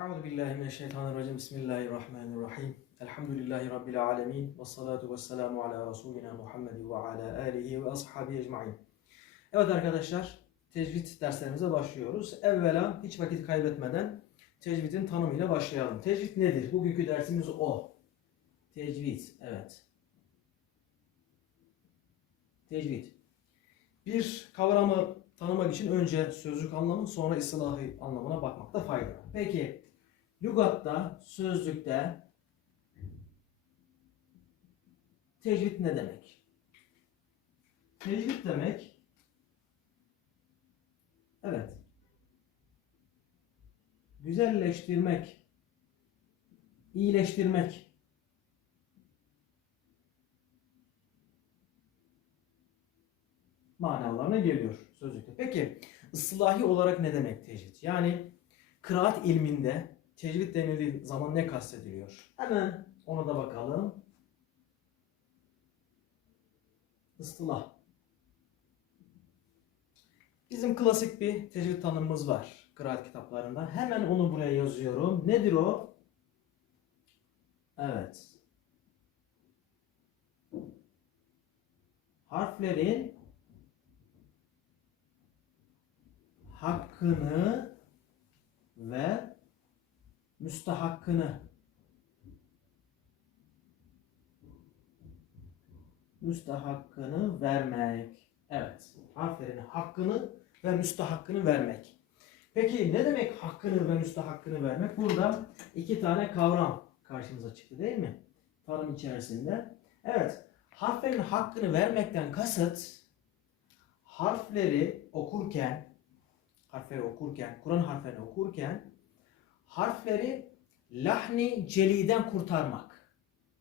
Euzu billahi mineşşeytanirracim. Bismillahirrahmanirrahim. Elhamdülillahi rabbil alamin. Ves salatu vesselamu ala resulina Muhammed ve ala alihi ve ashabihi ecmaîn. Evet arkadaşlar, tecvid derslerimize başlıyoruz. Evvela hiç vakit kaybetmeden tecvidin tanımıyla başlayalım. Tecvid nedir? Bugünkü dersimiz o. Tecvid, evet. Tecvid. Bir kavramı tanımak için önce sözlük anlamı sonra istilahi anlamına bakmakta fayda var. Peki lügatta, sözlükte tecvid ne demek? Tecvid demek evet güzelleştirmek, iyileştirmek, manalarına geliyor sözlükte. Peki ıslahi olarak ne demek tecvid? Yani kıraat ilminde tecvid denildiği zaman ne kastediliyor? Hemen ona da bakalım. Islah. Bizim klasik bir tecvid tanımımız var kıraat kitaplarında. Hemen onu buraya yazıyorum. Nedir o? Evet. Harflerin hakkını ve müstahakkını müstahakkını vermek. Evet. Harflerin hakkını ve müstahakkını vermek. Peki ne demek hakkını ve müstahakkını vermek? Burada iki tane kavram karşımıza çıktı değil mi? Tanım içerisinde. Evet. Harflerin hakkını vermekten kasıt harfleri okurken harfleri okurken, Kur'an harflerini okurken harfleri lahni celiden kurtarmak.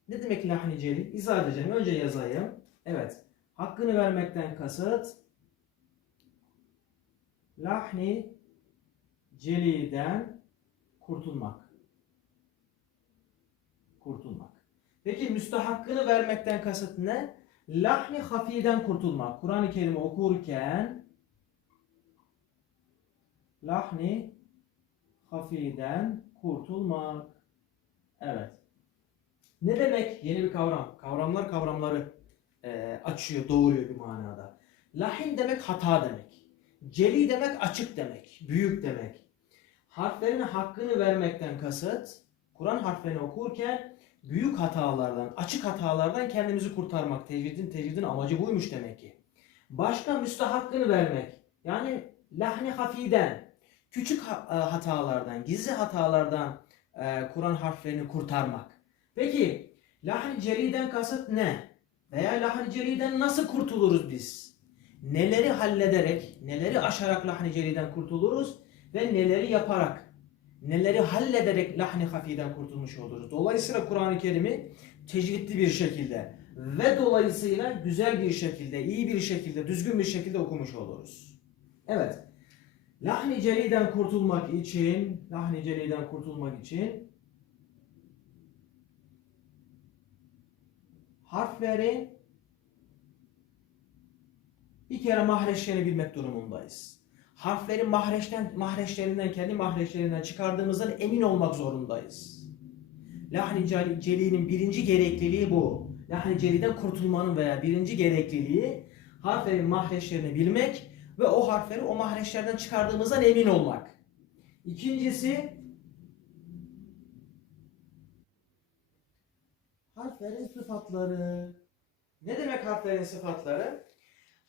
Ne demek lahni celi? İzah edeceğim. Önce yazayım. Evet. Hakkını vermekten kasıt lahni celiden kurtulmak. Kurtulmak. Peki müstahakkını vermekten kasıt ne? Lahni hafiden kurtulmak. Kur'an-ı Kerim'i okurken lahni hafiden kurtulmak. Evet. Ne demek? Yeni bir kavram. Kavramlar kavramları e, açıyor, doğuruyor bir manada. Lahin demek hata demek. Celi demek açık demek, büyük demek. Harflerin hakkını vermekten kasıt, Kur'an harflerini okurken büyük hatalardan, açık hatalardan kendimizi kurtarmak. Tecvidin, tecvidin amacı buymuş demek ki. Başka müstahakkını vermek. Yani lahni hafiden, küçük hatalardan, gizli hatalardan Kur'an harflerini kurtarmak. Peki lahni celiden kasıt ne? Veya lahni celiden nasıl kurtuluruz biz? Neleri hallederek, neleri aşarak lahni celiden kurtuluruz ve neleri yaparak, neleri hallederek lahni hafiden kurtulmuş oluruz. Dolayısıyla Kur'an-ı Kerim'i tecvidli bir şekilde ve dolayısıyla güzel bir şekilde, iyi bir şekilde, düzgün bir şekilde okumuş oluruz. Evet. Lahni celiden kurtulmak için, lahni celiden kurtulmak için harfleri bir kere mahreçlerini bilmek durumundayız. Harflerin mahreçten, mahreçlerinden, kendi mahreçlerinden çıkardığımızdan emin olmak zorundayız. Lahni celinin birinci gerekliliği bu. Lahni celiden kurtulmanın veya birinci gerekliliği harflerin mahreçlerini bilmek ve o harfleri o mahreçlerden çıkardığımızdan emin olmak. İkincisi harflerin sıfatları. Ne demek harflerin sıfatları?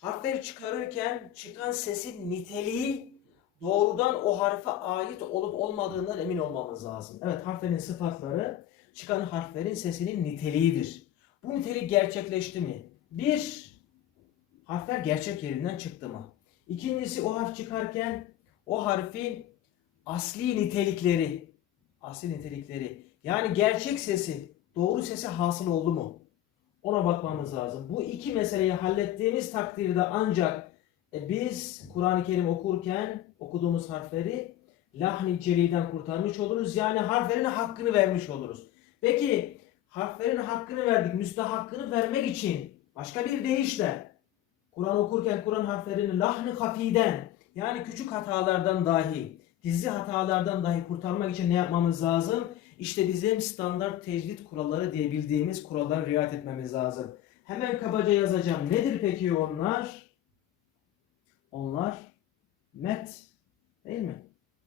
Harfleri çıkarırken çıkan sesin niteliği doğrudan o harfe ait olup olmadığından emin olmamız lazım. Evet harflerin sıfatları çıkan harflerin sesinin niteliğidir. Bu nitelik gerçekleşti mi? Bir, harfler gerçek yerinden çıktı mı? İkincisi o harf çıkarken o harfin asli nitelikleri, asli nitelikleri yani gerçek sesi, doğru sesi hasıl oldu mu? Ona bakmamız lazım. Bu iki meseleyi hallettiğimiz takdirde ancak e, biz Kur'an-ı Kerim okurken okuduğumuz harfleri lahni celiden kurtarmış oluruz. Yani harflerin hakkını vermiş oluruz. Peki harflerin hakkını verdik. Müstahakkını vermek için başka bir deyişle Kur'an okurken Kur'an harflerini lahni hafiden yani küçük hatalardan dahi gizli hatalardan dahi kurtarmak için ne yapmamız lazım? İşte bizim standart tecvid kuralları diye bildiğimiz kurallara riayet etmemiz lazım. Hemen kabaca yazacağım. Nedir peki onlar? Onlar met değil mi?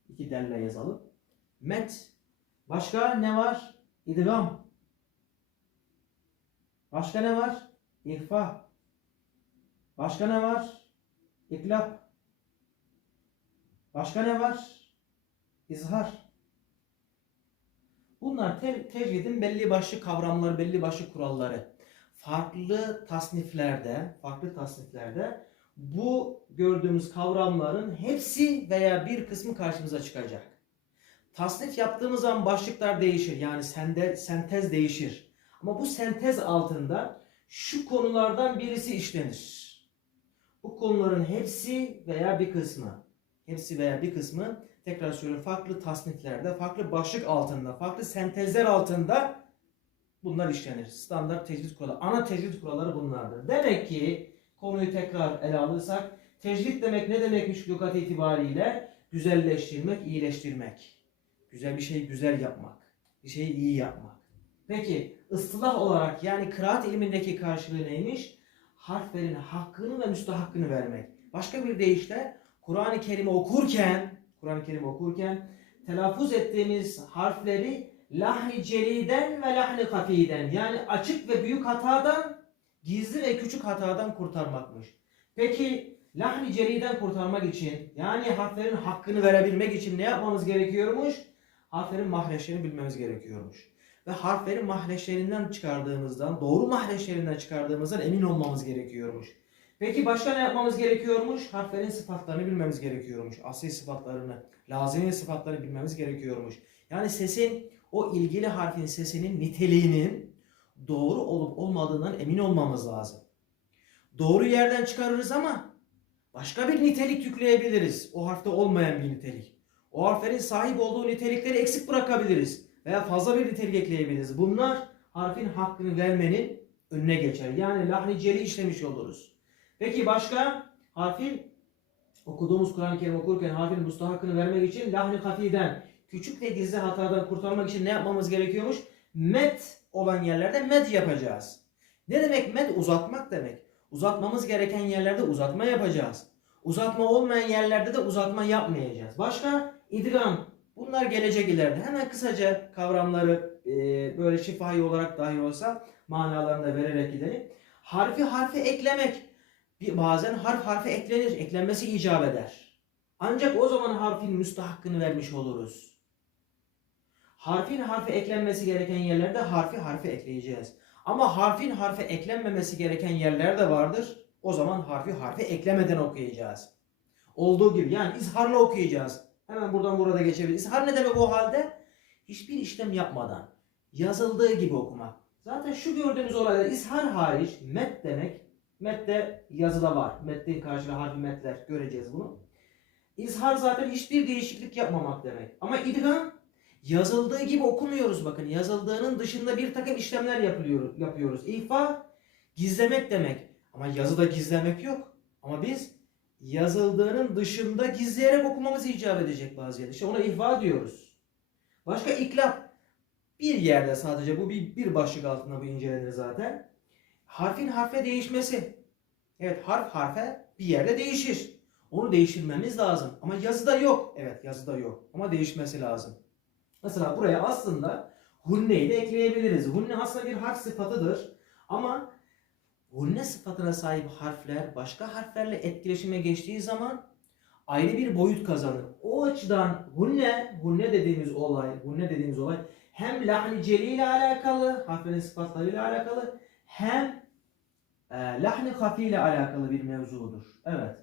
İki delle yazalım. Met. Başka ne var? İdgam. Başka ne var? İhfa. Başka ne var? İklap. Başka ne var? İzhar. Bunlar te- tecvidin belli başlı kavramları, belli başlı kuralları. Farklı tasniflerde, farklı tasniflerde bu gördüğümüz kavramların hepsi veya bir kısmı karşımıza çıkacak. Tasnif yaptığımız zaman başlıklar değişir. Yani sende, sentez değişir. Ama bu sentez altında şu konulardan birisi işlenir. Bu konuların hepsi veya bir kısmı, hepsi veya bir kısmı tekrar söylüyorum farklı tasniflerde, farklı başlık altında, farklı sentezler altında bunlar işlenir. Standart tecvid kuralları, ana tecvid kuralları bunlardır. Demek ki konuyu tekrar ele alırsak tecvid demek ne demekmiş lügat itibariyle? Güzelleştirmek, iyileştirmek. Güzel bir şeyi güzel yapmak. Bir şeyi iyi yapmak. Peki ıstılah olarak yani kıraat ilmindeki karşılığı neymiş? Harflerin hakkını ve müstahakkını vermek. Başka bir deyişle Kur'an-ı Kerim'i okurken Kur'an-ı Kerim'i okurken telaffuz ettiğimiz harfleri lahni celiden ve lahni kafiden yani açık ve büyük hatadan gizli ve küçük hatadan kurtarmakmış. Peki lahni celiden kurtarmak için yani harflerin hakkını verebilmek için ne yapmamız gerekiyormuş? Harflerin mahreçlerini bilmemiz gerekiyormuş. Ve harflerin mahreçlerinden çıkardığımızdan, doğru mahreçlerinden çıkardığımızdan emin olmamız gerekiyormuş. Peki başka ne yapmamız gerekiyormuş? Harflerin sıfatlarını bilmemiz gerekiyormuş. Asli sıfatlarını, lazimi sıfatlarını bilmemiz gerekiyormuş. Yani sesin, o ilgili harfin sesinin niteliğinin doğru olup olmadığından emin olmamız lazım. Doğru yerden çıkarırız ama başka bir nitelik yükleyebiliriz. O harfte olmayan bir nitelik. O harflerin sahip olduğu nitelikleri eksik bırakabiliriz. Veya fazla bir nitelik ekleyebiliriz. Bunlar harfin hakkını vermenin önüne geçer. Yani lahniceli işlemiş oluruz. Peki başka harfin okuduğumuz Kur'an-ı Kerim okurken harfin mustahakkını vermek için lahni kafiden küçük ve gizli hatadan kurtarmak için ne yapmamız gerekiyormuş? Met olan yerlerde med yapacağız. Ne demek med? Uzatmak demek. Uzatmamız gereken yerlerde uzatma yapacağız. Uzatma olmayan yerlerde de uzatma yapmayacağız. Başka? İdgam. Bunlar gelecek ileride. Hemen kısaca kavramları e, böyle şifahi olarak dahi olsa manalarını da vererek gidelim. Harfi harfe eklemek. Bazen harf harfe eklenir. Eklenmesi icap eder. Ancak o zaman harfin müstahakkını vermiş oluruz. Harfin harfe eklenmesi gereken yerlerde harfi harfe ekleyeceğiz. Ama harfin harfe eklenmemesi gereken yerler de vardır. O zaman harfi harfe eklemeden okuyacağız. Olduğu gibi yani izharla okuyacağız. Hemen buradan burada geçebiliriz. İzhar ne demek o halde? Hiçbir işlem yapmadan yazıldığı gibi okumak. Zaten şu gördüğünüz olayda izhar hariç met demek. Met de yazıda var. Metnin karşılığı harfi metler. Göreceğiz bunu. İzhar zaten hiçbir değişiklik yapmamak demek. Ama idgam yazıldığı gibi okumuyoruz bakın. Yazıldığının dışında bir takım işlemler yapılıyor, yapıyoruz. İhfa gizlemek demek. Ama yazıda gizlemek yok. Ama biz yazıldığının dışında gizleyerek okumamız icap edecek bazı yerde. İşte ona ihva diyoruz. Başka iklap. Bir yerde sadece bu bir, bir başlık altında bu incelenir zaten. Harfin harfe değişmesi. Evet harf harfe bir yerde değişir. Onu değiştirmemiz lazım. Ama yazıda yok. Evet yazıda yok. Ama değişmesi lazım. Mesela buraya aslında hunneyi de ekleyebiliriz. Hunne aslında bir harf sıfatıdır. Ama hunne sıfatına sahip harfler başka harflerle etkileşime geçtiği zaman ayrı bir boyut kazanır. O açıdan hunne, hunne dediğimiz olay, hunne dediğimiz olay hem lahni celi ile alakalı, harflerin sıfatlarıyla alakalı hem e, lahni hafi ile alakalı bir mevzudur. Evet.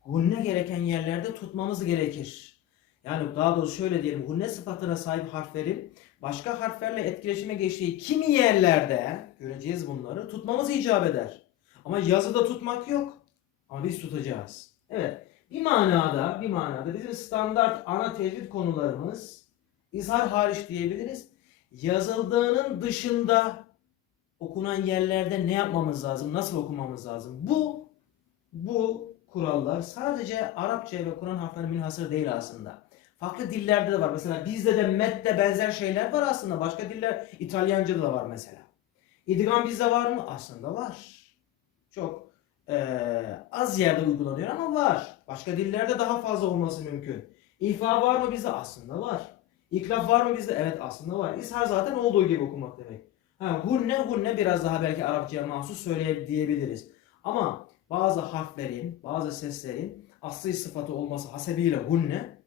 Hunne gereken yerlerde tutmamız gerekir. Yani daha doğrusu şöyle diyelim. Hunne sıfatına sahip harflerin başka harflerle etkileşime geçtiği kimi yerlerde göreceğiz bunları tutmamız icap eder. Ama yazıda tutmak yok. Ama biz tutacağız. Evet. Bir manada, bir manada bizim standart ana tecvid konularımız izhar hariç diyebiliriz. Yazıldığının dışında okunan yerlerde ne yapmamız lazım? Nasıl okumamız lazım? Bu bu kurallar sadece Arapça ve Kur'an harflerine münhasır değil aslında. Farklı dillerde de var. Mesela bizde de mette benzer şeyler var aslında. Başka diller İtalyanca'da da var mesela. İdgam bizde var mı? Aslında var. Çok eee, az yerde uygulanıyor ama var. Başka dillerde daha fazla olması mümkün. İhfa var mı bizde? Aslında var. İklaf var mı bizde? Evet aslında var. İshar zaten olduğu gibi okumak demek. Ha, hunne hunne biraz daha belki Arapçaya mahsus söyleyebiliriz. Ama bazı harflerin, bazı seslerin asli sıfatı olması hasebiyle hunne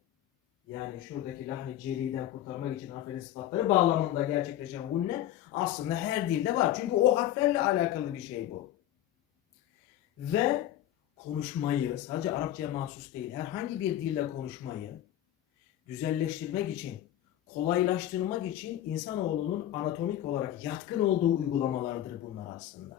yani şuradaki lahni celiden kurtarmak için harflerin sıfatları bağlamında gerçekleşen hunne aslında her dilde var. Çünkü o harflerle alakalı bir şey bu. Ve konuşmayı sadece Arapçaya mahsus değil herhangi bir dille konuşmayı güzelleştirmek için kolaylaştırmak için insanoğlunun anatomik olarak yatkın olduğu uygulamalardır bunlar aslında.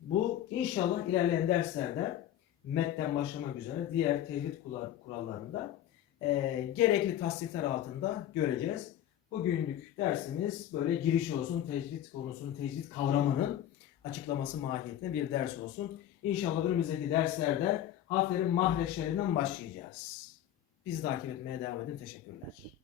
Bu inşallah ilerleyen derslerde metten başlamak üzere diğer kula- kurallarında eee, gerekli tasnifler altında göreceğiz. Bugünlük dersimiz böyle giriş olsun, tecvid konusunun, tecvid kavramının açıklaması mahiyetinde bir ders olsun. İnşallah önümüzdeki derslerde harflerin mahreçlerinden başlayacağız. Bizi takip etmeye devam edin. Teşekkürler.